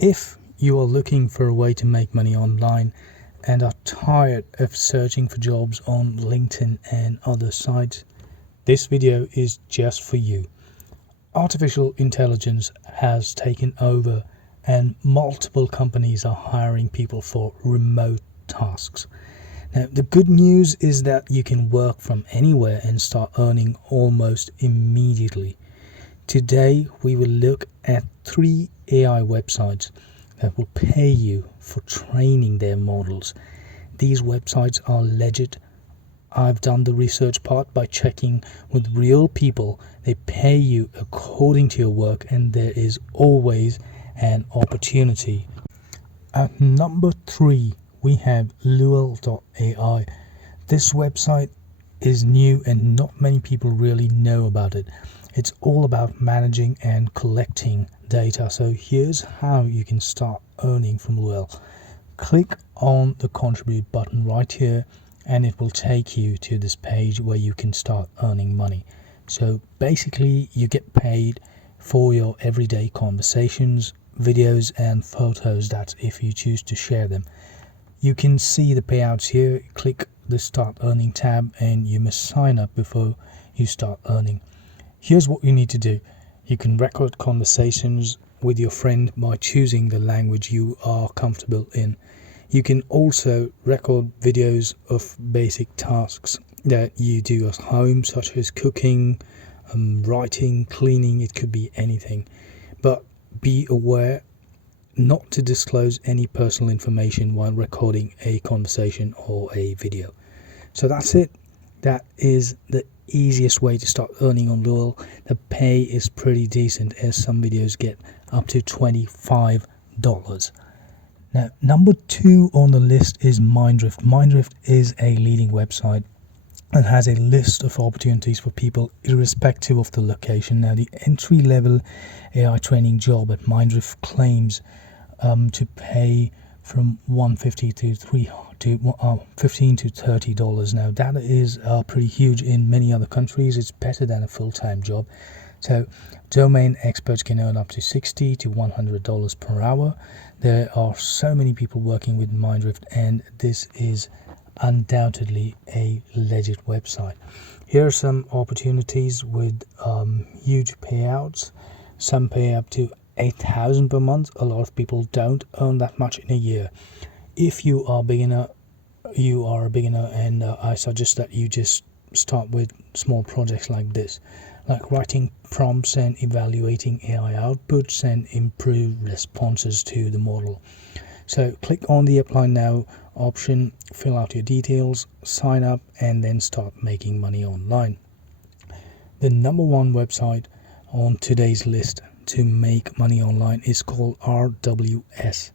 If you are looking for a way to make money online and are tired of searching for jobs on LinkedIn and other sites, this video is just for you. Artificial intelligence has taken over and multiple companies are hiring people for remote tasks. Now, the good news is that you can work from anywhere and start earning almost immediately. Today, we will look at 3 AI websites that will pay you for training their models. These websites are legit. I've done the research part by checking with real people. They pay you according to your work, and there is always an opportunity. At number 3, we have Luel.ai. This website is new and not many people really know about it. It's all about managing and collecting data. So here's how you can start earning from Luel. Click on the contribute button right here and it will take you to this page where you can start earning money. So basically you get paid for your everyday conversations, videos and photos, that if you choose to share them. You can see the payouts here. Click the start earning tab and you must sign up before you start earning. Here's what you need to do. You can record conversations with your friend by choosing the language you are comfortable in. You can also record videos of basic tasks that you do at home, such as cooking, writing, cleaning. It could be anything. But be aware not to disclose any personal information while recording a conversation or a video. So that's it. That is the easiest way to start earning on Luel. The pay is pretty decent, as some videos get up to $25. Now, number 2 on the list is Mindrift. Mindrift is a leading website and has a list of opportunities for people irrespective of the location. Now, the entry-level AI training job at Mindrift claims to pay from $150 to $15 to $30. Now, that is pretty huge in many other countries. It's better than a full-time job. So domain experts can earn up to $60 to $100 per hour. There are so many people working with Mindrift, and this is undoubtedly a legit website. Here are some opportunities with huge payouts. Some pay up to $8,000 per month. A lot of people don't earn that much in a year. If you are a beginner, and I suggest that you just start with small projects like this, like writing prompts and evaluating AI outputs and improve responses to the model. So click on the apply now option, fill out your details, sign up, and then start making money online. The number 1 website on today's list to make money online is called RWS.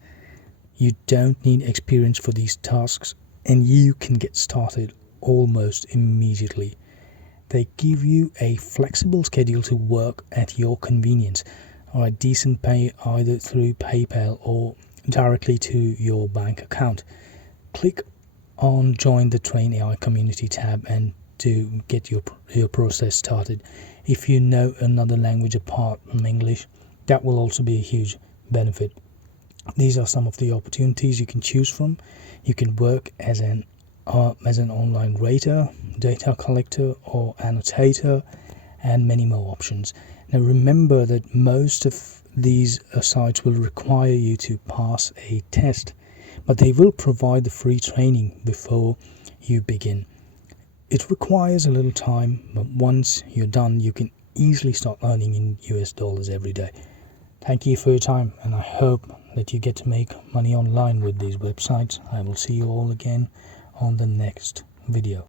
You don't need experience for these tasks, and you can get started almost immediately. They give you a flexible schedule to work at your convenience, or a decent pay either through PayPal or directly to your bank account. Click on join the Train AI community tab and to get your process started. If you know another language apart from English, that will also be a huge benefit. These are some of the opportunities you can choose from. You can work as an online rater, data collector or annotator, and many more options. Now remember that most of these sites will require you to pass a test, but they will provide the free training before you begin. It requires a little time, but once you're done, you can easily start earning in US dollars every day. Thank you for your time, and I hope that you get to make money online with these websites. I will see you all again on the next video.